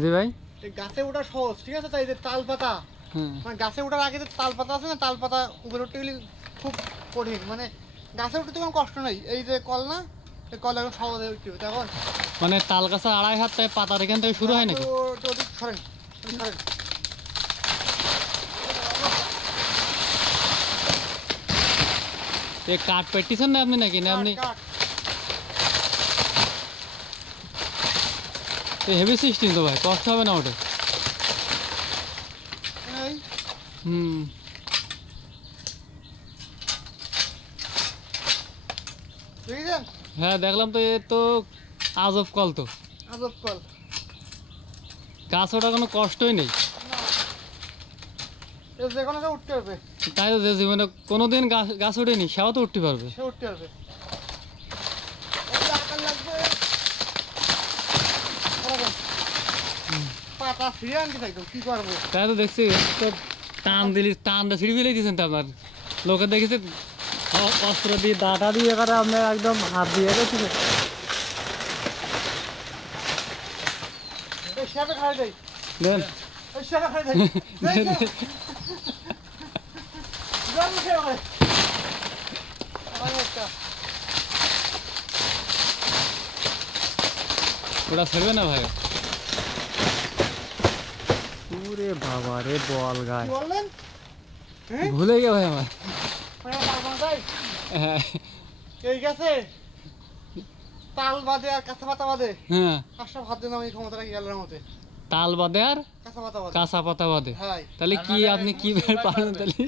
জি ভাই, গাছে ওঠা সহজ, ঠিক আছে? তাই যে তাল পাতা, মানে গাছে ওঠার আগে যে তাল পাতা আছে না, তাল পাতা উপরে উঠতে গেলে খুব কঠিন। মানে গাছে উঠতে কোনো কষ্ট নেই, এই যে কল না, এই কল এখন সহজে উঠতে হবে। এখন মানে তাল গাছে 2.5 হাত, তাই পাতার এখান থেকে শুরু হয় নাকি? সরেন সরেন, এই কাঠ পেটিছেন না আপনি নাকি? না আপনি হেভি সিস্টেম তো ভাই, কষ্ট হবে না ওটা? হুম, হ্যাঁ দেখলাম তো, এ তো আজব কল, তো আজব কল। গাছ ওঠা কোনো কষ্টই নেই, যে কোনো উঠতে পারবে। তাই তো, যে জীবনে কোনোদিন গাছ ওঠেনি সেও তো উঠতে পারবে। সে উঠতে পারবে। পাতা ছিঁড়ে আনতে চাইতো, কি করবো? তাই তো দেখছি, তো টানটা ছিঁড়ে ফেলে দিয়েছেন তো আপনার লোকে দেখেছি, অস্ত্র দিয়ে দাঁটা দিয়ে এবারে আপনার একদম হাত দিয়ে গেছিল। দেন ওটা ছেড়বে না ভাই। ওরে বাবা রে, বল গায় ভুলে গে ভাই আমার। হ্যাঁ, এই গেছে তাল বাদে আর কাঁচা পাতা বাদে, হ্যাঁ, পাঁচটা ভাত দিন আমি ক্ষমতা রাখি আল্লাহর মতে। তাল বাদে আর কাঁচা পাতা বাদে, কাঁচা পাতা বাদে, হ্যাঁ। তাহলে কি আপনি কি বের পারেন তাহলে?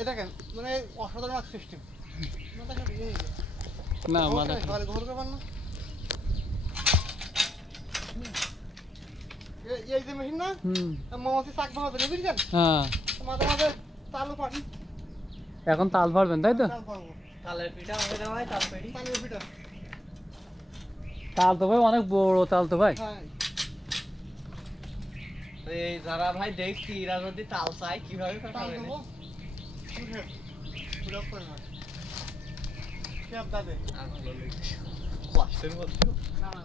এটা কেন মানে অসাধারণ এক সিস্টেম না মাথা ঘর করবার না। এই যে মেশিন না, মমতি শাক ভাঙাতে নেই, বুঝছেন? হ্যাঁ, মাঝে মাঝে তালও পাঠি, এখন তাল পারবেন তাই তো? তাল পারবো, তালের পিঠা হয়ে যাওয়ায় তাল পেড়ি। তালের পিঠা। তাল তো ভাই অনেক বড় তাল তো ভাই। হ্যাঁ, এই যারা ভাই দেখছি এরা যদি তাল চায় কিভাবে তাল কাটাবে? দেবো। পুরো করে না। কি আপ দাদে? আর ভালো লেগেছে। কষ্টের মধ্যে না না